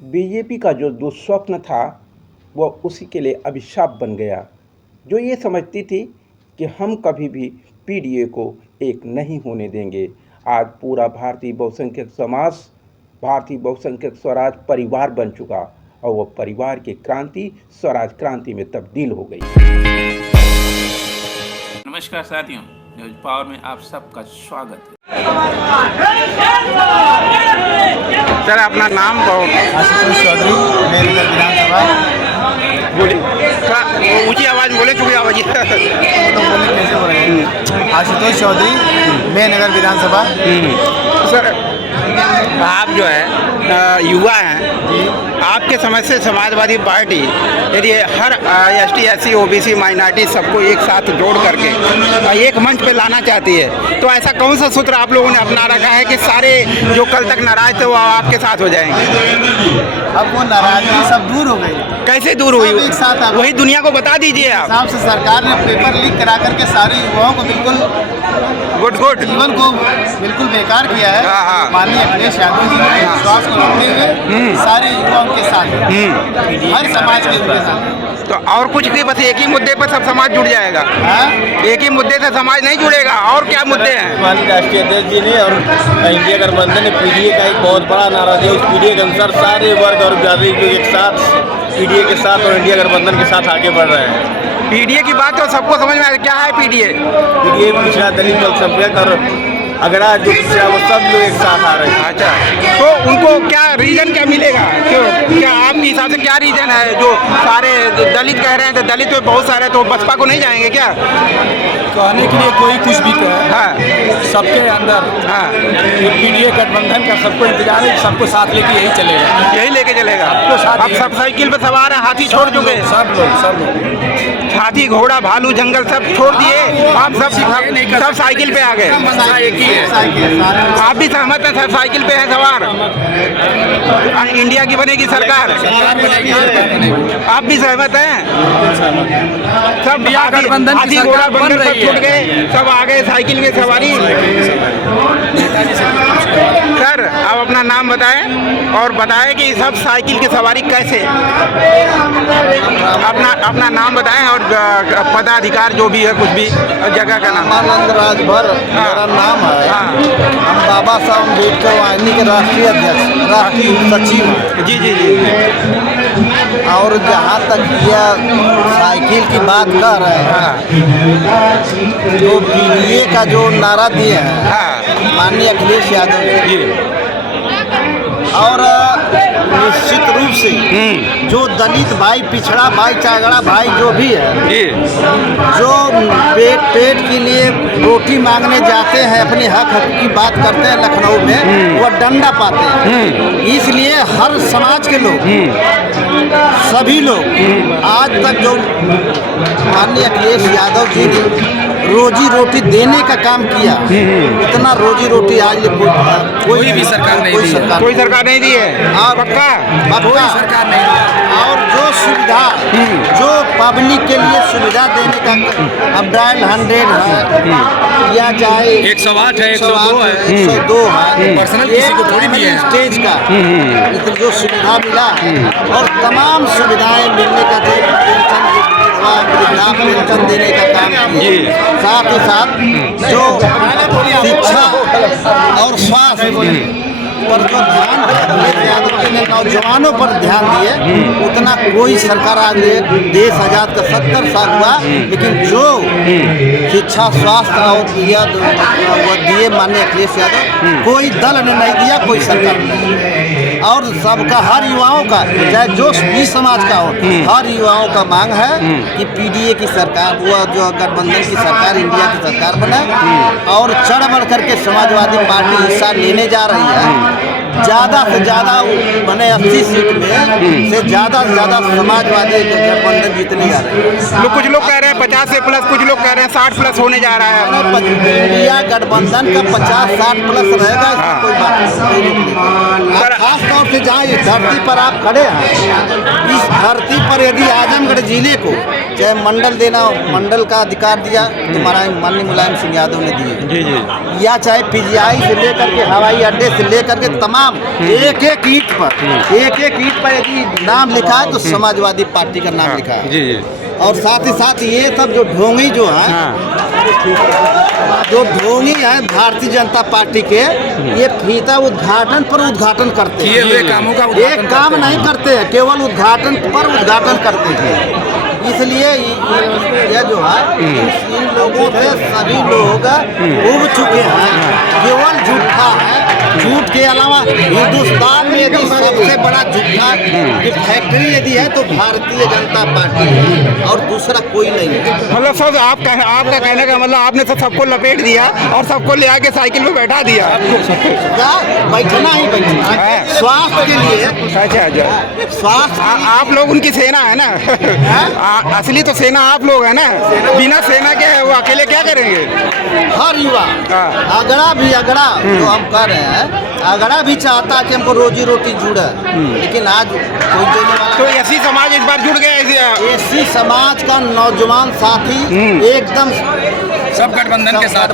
BJP का जो दुःस्वप्न था वह उसी के लिए अभिशाप बन गया, जो ये समझती थी कि हम कभी भी पीडीए को एक नहीं होने देंगे। आज पूरा भारतीय बहुसंख्यक समाज भारतीय बहुसंख्यक स्वराज परिवार बन चुका और वह परिवार की क्रांति स्वराज क्रांति में तब्दील हो गई। नमस्कार साथियों, न्यूज पावर में आप सबका स्वागत है। सर, अपना नाम बहुत आशुतोष चौधरी, मेरठ विधानसभा। बोलिए, ऊंची आवाज़ बोले, क्योंकि आवाज़ बोले कैसे हो रहे हैं? आशुतोष चौधरी, मेरठ विधानसभा। सर, आप जो है युवा हैं, आपके समझ से समाजवादी पार्टी यदि हर एसटी, एससी, ओबीसी, माइनॉरिटी सबको एक साथ जोड़ करके एक मंच पे लाना चाहती है, तो ऐसा कौन सा सूत्र आप लोगों ने अपना रखा है कि सारे जो कल तक नाराज थे वो आपके साथ हो जाएंगे? अब वो नाराजगी सब दूर हो गई। कैसे दूर हुई? एक साथ वही दुनिया को बता दीजिए आप। हिसाब से सरकार ने पेपर लीक करा करके सारे युवाओं को बिल्कुल गुड जीवन को बिल्कुल बेकार किया है। हाँ। माननीय अखिलेश यादव जी के विश्वास को रखते हुए सारे युवाओं के साथ, हर समाज के युवा साथ। तो और कुछ नहीं, बस एक ही मुद्दे पर सब समाज जुड़ जाएगा। एक ही मुद्दे से समाज नहीं जुड़ेगा। और क्या मुद्दे हैं? माननीय राष्ट्रीय अध्यक्ष जी ने और इंडिया गठबंधन ने पीडीए का एक बहुत बड़ा नारा दिया। उस पीडीए के अनुसार सारे वर्ग और जाति लोग एक साथ पीडीए के साथ और इंडिया गठबंधन के साथ आगे बढ़ रहे हैं। पीडीए की बात तो सबको समझ में आ रही है। क्या है पीडीए? पीडीए पिछड़ा दलित अल्पसंख्यक और अगड़ा जो पिछड़ा वो सब लोग एक साथ आ रहे हैं। अच्छा, तो उनको क्या रीजन क्या मिलेगा? क्यों, क्या आपके हिसाब से क्या रीजन है? जो सारे दलित कह रहे हैं, तो दलित तो बहुत सारे, तो बसपा को नहीं जाएंगे क्या? कहने के लिए कोई कुछ भी कहे, हाँ, सबके अंदर ये पीडीए गठबंधन का सबको इंतजार है, सबको साथ लेके यही चलेगा। यही लेके चलेगा। सबको साथ अब सब साइकिल पे सवार है, हाथी छोड़ चुके हैं। सब लोग हाथी, घोड़ा, भालू, जंगल सब छोड़ दिए। आप सब साइकिल पे आ गए। एक ही है। आप भी सहमत हैं? सब साइकिल पे हैं सवार। इंडिया की बनेगी सरकार, आप भी सहमत हैं? सब गठबंधन की हाथी, घोड़ा, सरकार बन बंदर सब रही छूट है। गए, सब आ गए साइकिल में सवारी। सर, आप अपना नाम बताएं और बताएं कि सब साइकिल की सवारी कैसे? अपना नाम बताएं और पदाधिकार जो भी है, कुछ भी जगह का नाम। आनंद राजभर मेरा नाम है। हम बाबा साहब अम्बेडकर वाहिनी के राष्ट्रीय अध्यक्ष, राष्ट्रीय सचिव। जी। और जहाँ तक यह साइकिल की बात कर रहे हैं, जो पीडीए का जो नारा दिए हैं माननीय अखिलेश यादव जी, और निश्चित रूप से जो दलित भाई, पिछड़ा भाई, चागड़ा भाई जो भी है, जो पेट के लिए रोटी मांगने जाते हैं, अपने हक की बात करते हैं लखनऊ में, वह डंडा पाते हैं। इसलिए हर समाज के लोग, सभी लोग आज तक जो माननीय अखिलेश यादव जी ने रोजी रोटी देने का काम किया, इतना रोजी रोटी आज कोई भी सरकार नहीं दी है। कोई सरकार नहीं दी है। और पक्का सरकार नहीं। और जो सुविधा, जो पब्लिक के लिए सुविधा देने का, अब डायल 100 है या चाहे 108 है, 102 है, 102 है, पर्सनल किसी को थोड़ी दिए हैं। स्टेज का इतना जो सुविधा मिला है और तमाम सुविधाएं मिलने का, पेंशन देने का काम किए। साथ ही साथ जो शिक्षा और स्वास्थ्य पर जो ध्यान अखिलेश ने नौजवानों पर ध्यान दिए, उतना कोई सरकार आज देश आजाद का 70 साल हुआ, लेकिन जो शिक्षा, स्वास्थ्य और दिया वो दिए माननीय अखिलेश यादव, कोई दल ने नहीं दिया, कोई सरकार ने। और सबका, हर युवाओं का, चाहे जो भी समाज का हो, हर युवाओं का मांग है कि पीडीए की सरकार, वो जो गठबंधन की सरकार, इंडिया की सरकार बने और चढ़ बढ़ करके समाजवादी पार्टी हिस्सा लेने जा रही है। ज़्यादा से ज़्यादा बने 80 सीट में से ज़्यादा समाजवादी गठबंधन जीतने जा रहे हैं। कुछ लोग कह रहे हैं 50 से प्लस, कुछ लोग कह रहे हैं 60 प्लस होने जा रहा है। इंडिया गठबंधन का 50-60 प्लस रहेगा, इसमें कोई बात नहीं। खास तौर से जहाँ इस धरती पर आप खड़े हैं, इस धरती पर यदि आजमगढ़ जिले को चाहे मंडल देना, मंडल का अधिकार दिया तो माननीय मुलायम सिंह यादव ने दिए जी जी। या चाहे पीजीआई से लेकर के हवाई अड्डे से लेकर के तमाम एक एक ईंट पर यदि नाम लिखा है तो समाजवादी पार्टी का नाम लिखा है। जी जी। और साथ ही साथ ये सब जो ढोंगी जो है, जो ढोंगी है भारतीय जनता पार्टी के, ये फीता उद्घाटन पर उद्घाटन करते हैं, किए हुए कामों का एक काम नहीं करते हैं, केवल उद्घाटन पर उद्घाटन करते हैं। इसलिए यह जो है इन लोगों से सभी लोग उब चुके हैं, केवल झूठा है। झूठ के अलावा हिंदुस्तान में यदि सबसे बड़ा झूठा की फैक्ट्री यदि है तो भारतीय जनता पार्टी है और दूसरा कोई नहीं है। मतलब सब आपका कहने का मतलब आपने तो सबको लपेट दिया और सबको ले आके साइकिल में बैठा दिया। क्या बैठना ही बैठना है स्वास्थ्य के लिए। अच्छा अच्छा। स्वास्थ्य आप लोग उनकी सेना है ना, असली तो सेना आप लोग है ना, बिना सेना के वो अकेले क्या करेंगे? हर युवा अगड़ा जो हम कर रहे हैं, अगड़ा भी चाहता कि हमको रोजी रोटी जुड़े, लेकिन आज कोई देने वाला। तो एसी समाज इस बार जुड़ गया, एसी समाज का नौजवान साथी एकदम सब गठबंधन के साथ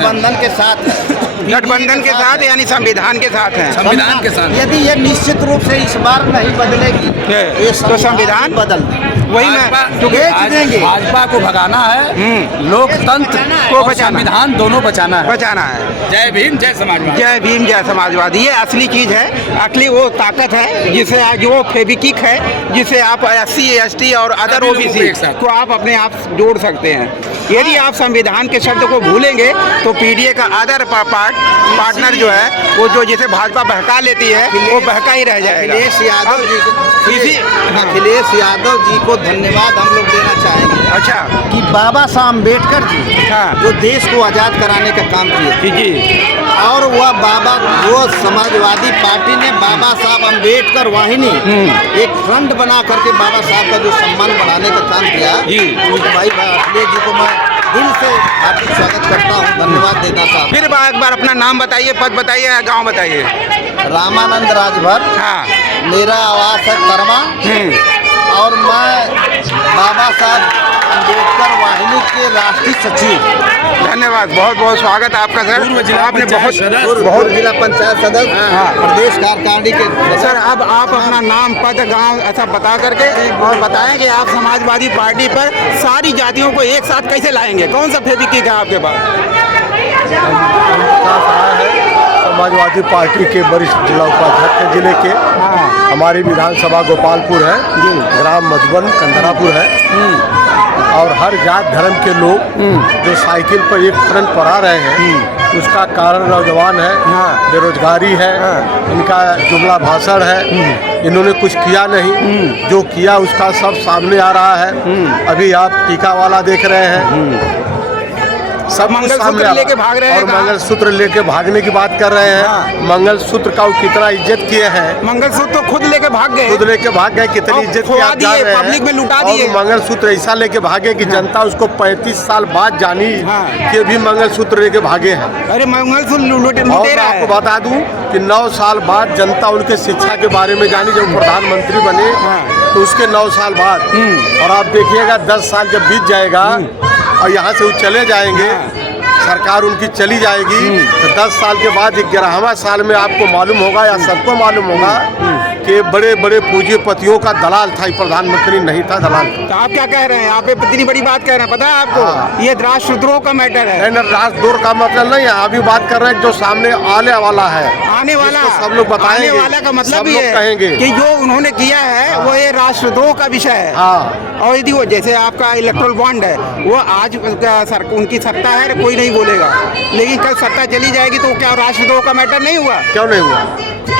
गठबंधन के साथ यानी संविधान के साथ हैं। संविधान के साथ। यदि ये निश्चित रूप से इस बार नहीं बदलेगी तो संविधान बदल वही ना, क्योंकि देंगे। भाजपा को भगाना है, लोकतंत्र को संविधान दोनों बचाना है। जय भीम जय समाजवादी। जय भीम जय समाजवादी, ये असली चीज है, असली वो ताकत है जिसे आज वो फेविकिक है जिसे आप SC ST और अदर OBC को आप अपने आप जोड़ सकते हैं। यदि आप संविधान के शब्द को भूलेंगे तो PDA का अदर पार्टनर जो है वो जो जिसे भाजपा बहका लेती है वो बहका ही रह जाएगा। अखिलेश यादव जी को धन्यवाद हम लोग देना चाहेंगे। अच्छा। कि बाबा साहब अम्बेडकर जी हाँ। जो देश को आज़ाद कराने का काम किए जी, और वो समाजवादी पार्टी ने बाबा साहब अम्बेडकर वाहिनी एक फ्रंट बना करके बाबा साहब का जो सम्मान बढ़ाने का काम किया। उस भाई अखिलेश जी को मैं दिल से आपका स्वागत करता हूँ, धन्यवाद देना चाहता हूँ। फिर एक बार अपना नाम बताइए, पद बताइए, गांव बताइए। रामानंद राजभर। हाँ। मेरा आवास है कर्मा और मैं बाबा साहब अम्बेडकर वाहिनी के राष्ट्रीय सचिव। धन्यवाद, बहुत बहुत स्वागत आपका सर। आपने बहुत जिला पंचायत सदस्य, प्रदेश कार्यकारिणी के सर। अब आप अपना नाम, पद, गांव ऐसा बता करके और बताएं कि आप समाजवादी पार्टी पर सारी जातियों को एक साथ कैसे लाएंगे, कौन सा फेविक्विक है आपके पास? समाजवादी पार्टी के वरिष्ठ जिला उपाध्यक्ष जिले के हमारी विधानसभा गोपालपुर है, ग्राम मधुबन कंदरापुर है और हर जात धर्म के लोग जो साइकिल पर एक फ्रंट पर आ रहे हैं उसका कारण नौजवान है, बेरोजगारी है, इनका जुमला भाषण है, इन्होंने कुछ किया नहीं, जो किया उसका सब सामने आ रहा है। अभी आप टीका वाला देख रहे हैं, सब मंगलसूत्र लेके भाग रहे हैं और मंगलसूत्र लेके भागने की बात कर रहे हैं। मंगलसूत्र का वो कितना इज्जत किए हैं, मंगलसूत्र तो खुद लेके भाग गए, कितनी इज्जत किया, पब्लिक में लुटा दिए। मंगलसूत्र ऐसा लेके भागे कि जनता उसको 35 साल बाद जानी कि भी मंगलसूत्र लेके भागे हैं। अरे मंगलसूत्र और आपको बता दूं कि 9 साल बाद जनता उनके शिक्षा के बारे में जानी, जब प्रधानमंत्री बने तो उसके 9 साल बाद। और आप देखिएगा 10 साल जब बीत जाएगा और यहाँ से वो चले जाएंगे, सरकार उनकी चली जाएगी, तो 10 साल के बाद 11वां साल में आपको मालूम होगा या सबको मालूम होगा कि बड़े बड़े पूंजीपतियों का दलाल था, प्रधानमंत्री नहीं था, दलाल था। तो आप क्या कह रहे हैं? आप इतनी बड़ी बात कह रहे हैं, पता है आपको? ये राष्ट्रद्रोह का मैटर है। नहीं, राष्ट्रद्रोह का मतलब नहीं है, अभी बात कर रहे हैं जो सामने आने वाला है, आने वाला सब लोग बताएंगे, आने वाला का मतलब ये कहेंगे कि जो उन्होंने किया है वो ये राष्ट्रद्रोह का विषय है। और यदि वो जैसे आपका इलेक्ट्रल बॉन्ड है वो आज उनकी सत्ता है, कोई नहीं बोलेगा, लेकिन कल सत्ता चली जाएगी तो क्या राष्ट्रद्रोह का मैटर नहीं हुआ? क्यों नहीं हुआ?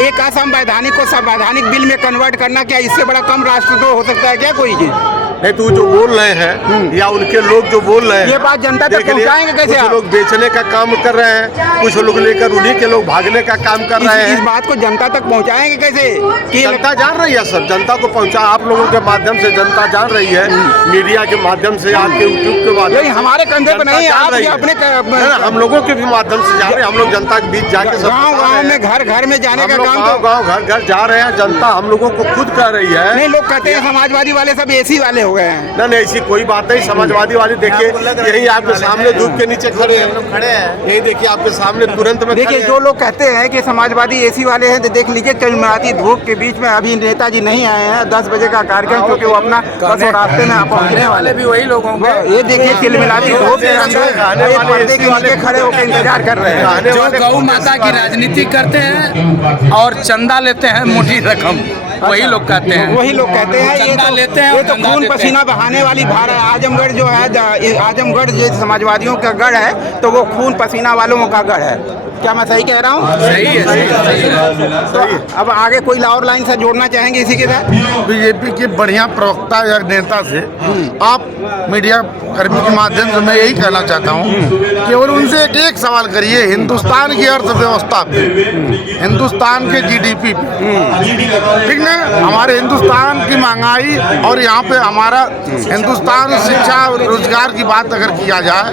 एक असंवैधानिक को संवैधानिक बिल में कन्वर्ट करना, क्या इससे बड़ा कम राष्ट्रद्रोह हो सकता है क्या कोई चीज? नहीं तो जो बोल रहे हैं या उनके लोग जो बोल रहे हैं, ये बात जनता तक पहुंचाएंगे कैसे? कुछ लोग बेचने का काम कर रहे हैं, कुछ लोग लेकर उन्हीं के लोग भागने का काम कर रहे हैं। इस बात को जनता तक पहुंचाएंगे कैसे? कि जनता जान रही है सर, जनता को पहुंचा, आप लोगों के माध्यम से जनता जान रही है, मीडिया के माध्यम से, आपके यूट्यूब के माध्यम से। हमारे कंधे पर नहीं, आप अपने हम लोगों के भी माध्यम से जा रहे हैं, हम लोग जनता के बीच जाके गाँव में घर घर में जाने का का काम तो गाँव घर घर जा रहे हैं, जनता हम लोगों को खुद कह रही है। नहीं, लोग कहते हैं समाजवादी वाले सब एसी वाले हो गए हैं। नहीं, ऐसी कोई बात नहीं। समाजवादी वाले देखिए यही आपके सामने धूप के नीचे खड़े हैं, यही देखिए आपके सामने तुरंत में। देखिए, जो लोग कहते हैं कि समाजवादी एसी वाले हैं, तो देख लीजिए चलमलाती धूप के बीच में अभी नेताजी नहीं आए हैं। 10 बजे का कार्यक्रम, क्योंकि वो अपना बस रास्ते में पहुँचने वाले भी वही लोग होंगे। ये देखिए चिलमिलाती धूप के पर्दे के नीचे खड़े होकर इंतजार कर रहे हैं। जो गौ माता की राजनीति करते हैं और चंदा लेते हैं मोटी रकम, वही लोग कहते हैं। वही लोग कहते हैं चंदा लेते हैं, ये तो खून पसीना बहाने वाली भारत। आजमगढ़ जो है, आजमगढ़ जो समाजवादियों का गढ़ है, तो वो खून पसीना वालों का गढ़ है। क्या मैं सही कह रहा हूँ? सही है। तो अब आगे कोई और लाइन से जोड़ना चाहेंगे इसी के साथ? बीजेपी के बढ़िया प्रवक्ता या नेता से आप मीडिया कर्मी के माध्यम से मैं यही कहना चाहता हूँ कि और उनसे एक सवाल करिए, हिंदुस्तान की अर्थव्यवस्था पे, हिंदुस्तान के जीडीपी पे, ठीक ना, हमारे हिंदुस्तान की महंगाई और यहाँ पे हमारा हिंदुस्तान शिक्षा रोजगार की बात अगर किया जाए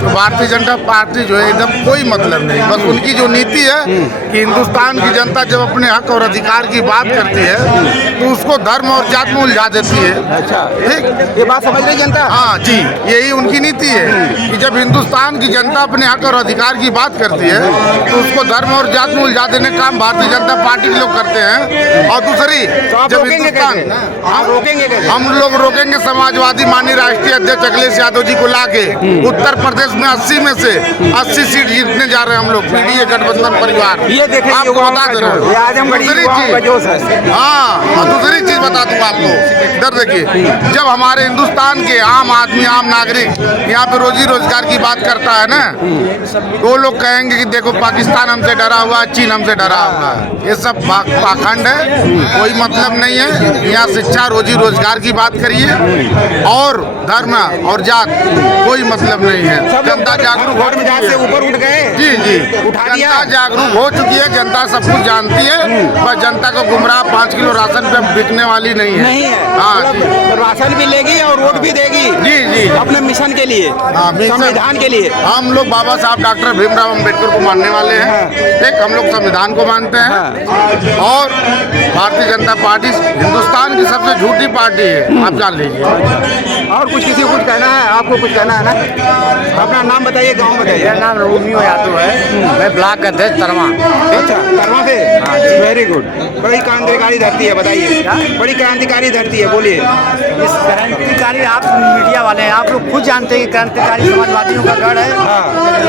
तो भारतीय जनता पार्टी जो है एकदम कोई मतलब नहीं। बस उनकी जो नीति है कि हिंदुस्तान की जनता जब अपने हक और अधिकार की बात करती है तो उसको धर्म और जात में उलझा देती है। अच्छा, ठीक, ये बात समझ रही जनता? हाँ जी, यही उनकी नीति है कि जब हिंदुस्तान की जनता अपने हक और अधिकार की बात करती है तो उसको धर्म और जात में उलझा देने का काम भारतीय जनता पार्टी के लोग करते हैं। और दूसरी, जब हिंदुस्तान हम लोग रोकेंगे समाजवादी माननीय राष्ट्रीय अध्यक्ष अखिलेश यादव जी को लाके उत्तर प्रदेश में 80 में से 80 सीट जीतने जा रहे हैं हम लोग, पीडीए गठबंधन परिवार। ये देखें, आपको बता दे रहा हूँ। हाँ, दूसरी चीज बता दूंगा आपको, इधर देखिए, जब हमारे हिंदुस्तान के आम आदमी, आम नागरिक यहाँ पे रोजी रोजगार की बात करता है ना, वो लोग कहेंगे कि देखो पाकिस्तान हमसे डरा हुआ है, चीन हमसे डरा हुआ है। ये सब पाखंड है, कोई मतलब नहीं है। यहाँ शिक्षा रोजी रोजगार की बात करिए और धर्म और जात कोई मतलब नहीं है। जनता जागरूक हो से ऊपर उठ गए। जी जी, जनता जागरूक हो चुकी है, जनता सब कुछ जानती है। बस जनता को गुमराह 5 किलो राशन पे बिकने वाली नहीं है। नहीं है, हाँ जी, राशन भी लेगी और वोट भी देगी। जी जी, अपने मिशन के लिए, संविधान के लिए। हम लोग बाबा साहब डॉक्टर भीमराव अम्बेडकर को मानने वाले हैं। एक हम लोग संविधान को मानते हैं और भारतीय जनता पार्टी हिंदुस्तान की सबसे झूठी पार्टी है, आप जान लीजिए। और कुछ किसी को कुछ कहना है? आपको कुछ कहना है ना? अपना नाम बताइए, गाँव बताइए। मेरा नाम रोमियो यादव है, मैं ब्लॉक अध्यक्ष तरवा। अच्छा, तरवा से? Very good. बड़ी क्रांतिकारी धरती है, बताइए। बड़ी क्रांतिकारी धरती है, बोलिए। इस क्रांतिकारी, आप मीडिया वाले हैं, आप लोग खुद जानते हैं कि क्रांतिकारी समाजवादियों का गढ़ है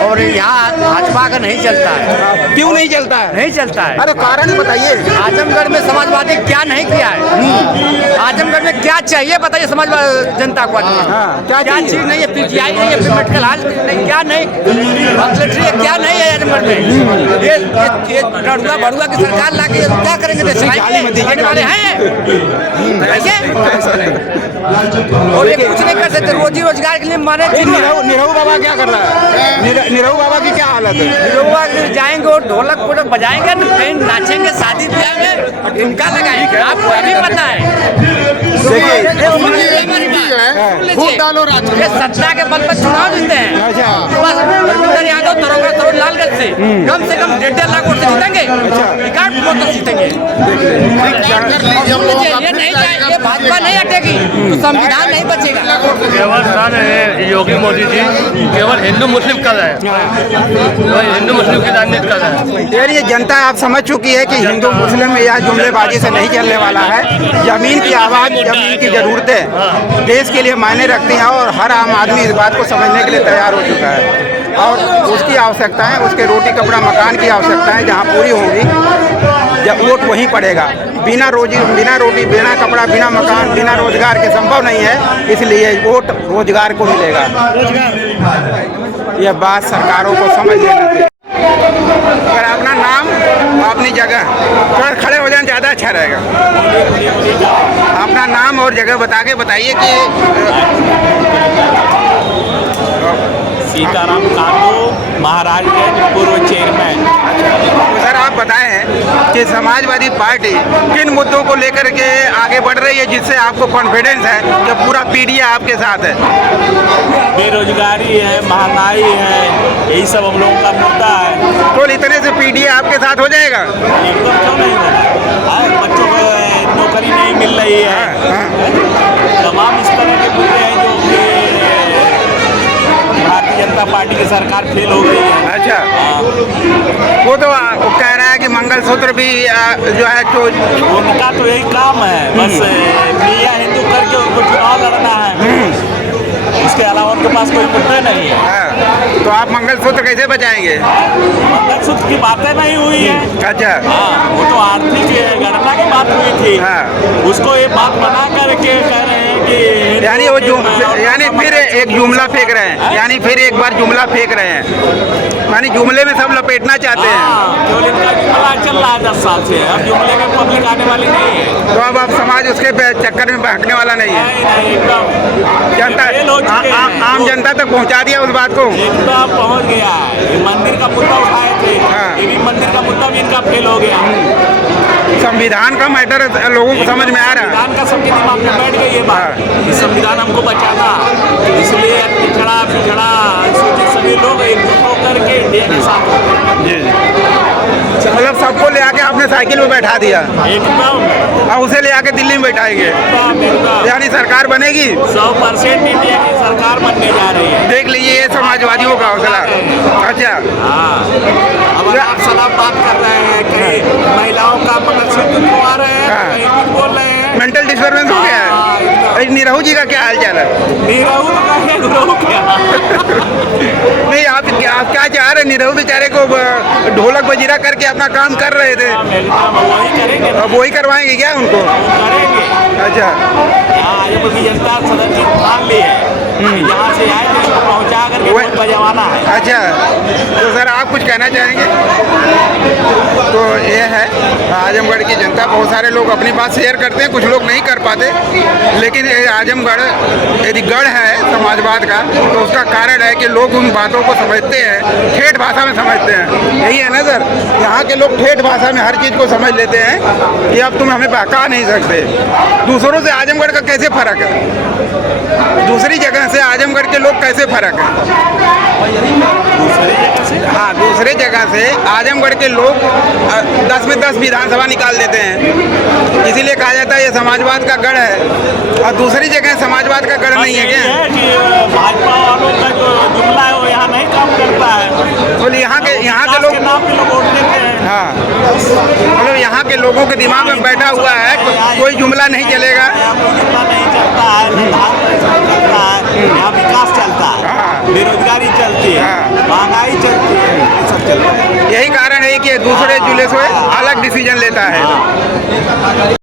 और यहाँ भाजपा का नहीं चलता है। क्यों नहीं चलता है? नहीं चलता है। अरे कारण बताइए। आजमगढ़ में समाजवादी क्या नहीं किया है? आजमगढ़ में क्या चाहिए बताइए समाज जनता को? क्या चीज नहीं है? पीजीआई नहीं है, मेडिकल हॉल नहीं, क्या नहीं, क्या नहीं है आजमगढ़ में? ये डरुआ बड़ुआ की सरकार लाके क्या करेंगे? देने वाले हैं और ये कुछ नहीं कर सकते। रोजी रोजगार के लिए माने। निरहू बाबा क्या कर रहा है? निरहू बाबा की क्या हालत है? निरहू बाबा जाएंगे और ढोलक पोलक बजाएंगे, कहीं नाचेंगे, शादी ब्याह में इनका लगाएंगे, आपको अभी पता है। ये सत्ता के बल पर चुनाव जीते हैं। बस धर्मेंद्र यादव तरोगा तरोड़ लालगंज से कम 1.5 लाख वोट से जीतेंगे, रिकॉर्ड वोट से जीतेंगे। ये नहीं, ये भाजपा नहीं हटेगी तो संविधान नहीं बचेगा। केवल योगी मोदी जी केवल हिंदू मुस्लिम कर रहे हैं, हिंदू मुस्लिम की राजनीति कर रहे हैं। यार, ये जनता आप समझ चुकी है कि हिंदू मुस्लिम या जुमलेबाजी से नहीं चलने वाला है। जमीन की आवाज़, जमीन की ज़रूरतें देश के लिए मायने रखती हैं और हर आम आदमी इस बात को समझने के लिए तैयार हो चुका है। और उसकी आवश्यकताएं, उसके रोटी कपड़ा मकान की आवश्यकताएं जहां पूरी होंगी, जब वोट वहीं पड़ेगा। बिना रोटी, बिना कपड़ा, बिना मकान, बिना रोजगार के संभव नहीं है। इसलिए वोट रोजगार को मिलेगा। यह बात सरकारों को समझ लेना चाहिए। अगर अपना नाम, अपनी जगह, थोड़ा खड़े हो जाए ज़्यादा अच्छा रहेगा। अपना नाम और जगह बता के बताइए कि सीताराम कांडो महाराजगंज पूर्व चेयरमैन। तो सर आप बताएं कि समाजवादी पार्टी किन मुद्दों को लेकर के आगे बढ़ रही है जिससे आपको कॉन्फिडेंस है कि पूरा पीडीए आपके साथ है? बेरोजगारी है, महंगाई है, यही सब हम लोगों का मुद्दा है। तो इतने से पीडीए आपके साथ हो जाएगा? एकदम क्यों नहीं होगा? बच्चों को नौकरी नहीं मिल रही है, तमाम इस तरह के मुद्दे हैं जो कि भारतीय जनता पार्टी की सरकार फेल हो गई है। अच्छा, वो तो कह रहा है कि मंगलसूत्र भी जो है तो उनका तो यही काम है, बस मियाँ हिंदू करके उनको चुनाव लड़ना है, इसके अलावा उनके पास कोई मुद्दा नहीं है। तो आप मंगलसूत्र कैसे बचाएंगे? मंगलसूत्र की बातें नहीं हुई है। अच्छा, हाँ, वो तो आर्थिक गणना की बात हुई थी। हाँ। उसको ये बात बना करके कह रहे हैं कि यानी वो यानी फिर एक जुमला फेंक रहे हैं, यानी फिर एक बार जुमला फेंक रहे हैं, यानी जुमले में सब लपेटना चाहते हैं। केवल इनका जुमला चल रहा है 10 साल से, अब जुमले में पब्लिक आने वाली नहीं है। तो अब आप समाज उसके चक्कर में बहकने वाला नहीं है? नहीं, एकदम जनता आम जनता तक पहुंचा दिया उस बात को? एकदम पहुंच गया है। ये मंदिर का मुद्दा उठाए थे, ये भी मंदिर का मुद्दा भी इनका फेल हो गया। संविधान का मैटर लोगों को समझ में आ रहा है? संविधान का सबके दिमाग में बैठ गई ये बात कि संविधान हमको बचाना, इसलिए पिछड़ा सूचित सभी लोग एकजुट होकर के इंडिया के साथ हो। जी, मतलब सबको ले आके आपने साइकिल में बैठा दिया एकदम, और उसे ले आके दिल्ली में बैठाएंगे, यानी सरकार बनेगी 100% इंडिया की सरकार बनने जा रही है। देख लीजिए ये समाजवादियों का हौसला। अच्छा, अब आप सलाम बात कर रहे हैं कि महिलाओं का मंगलसूत्र खवा रहे हैं, कहीं कुछ बोल रहे हैं। मेंटल डिस्टर्बेंस हो गया है। निरहू जी का क्या हाल चाल है? निरहू क्या नहीं, आप क्या चाह रहे? निरहू बेचारे को ढोलक बजीरा करके अपना काम कर रहे थे, वही करेंगे, अब वही करवाएंगे क्या उनको? करेंगे। अच्छा, आज की जनता सदन की मान ली है, जहाँ से आए थे पहुँचा करके वोट बजवाना है। अच्छा, तो सर आप कुछ कहना चाहेंगे? तो ये है आजमगढ़ की जनता, बहुत सारे लोग अपनी बात शेयर करते हैं, कुछ लोग नहीं कर पाते, लेकिन ये आजमगढ़ यदि गढ़ है समाजवाद का तो उसका कारण है कि लोग उन बातों को समझते हैं, ठेठ भाषा में समझते हैं। यही है ना सर, यहाँ के लोग ठेठ भाषा में हर चीज़ को समझ लेते हैं कि अब तुम हमें बहका नहीं सकते। दूसरों से आजमगढ़ का कैसे फ़र्क है? दूसरी जगह से आजमगढ़ के लोग कैसे फ़र्क है? हाँ, दूसरे जगह से आजमगढ़ के लोग 10 में 10 विधानसभा निकाल देते हैं, इसीलिए कहा जाता है ये समाजवाद का गढ़ है। और दूसरी जगह समाजवाद का गढ़ नहीं है क्या? भाजपा वालों का जो जुमला है वो यहाँ नहीं काम करता है। बोले यहाँ के लोग नाम पे लोग वोट देते हैं। हाँ, मतलब यहाँ के लोगों के दिमाग में बैठा हुआ है कोई जुमला नहीं चलेगा, जुमला नहीं चलता है, यहाँ विकास चलता है, बेरोजगारी चलती है, महंगाई चलती है, ये सब चलता है। यही कारण है कि दूसरे जुले से अलग डिसीजन लेता है।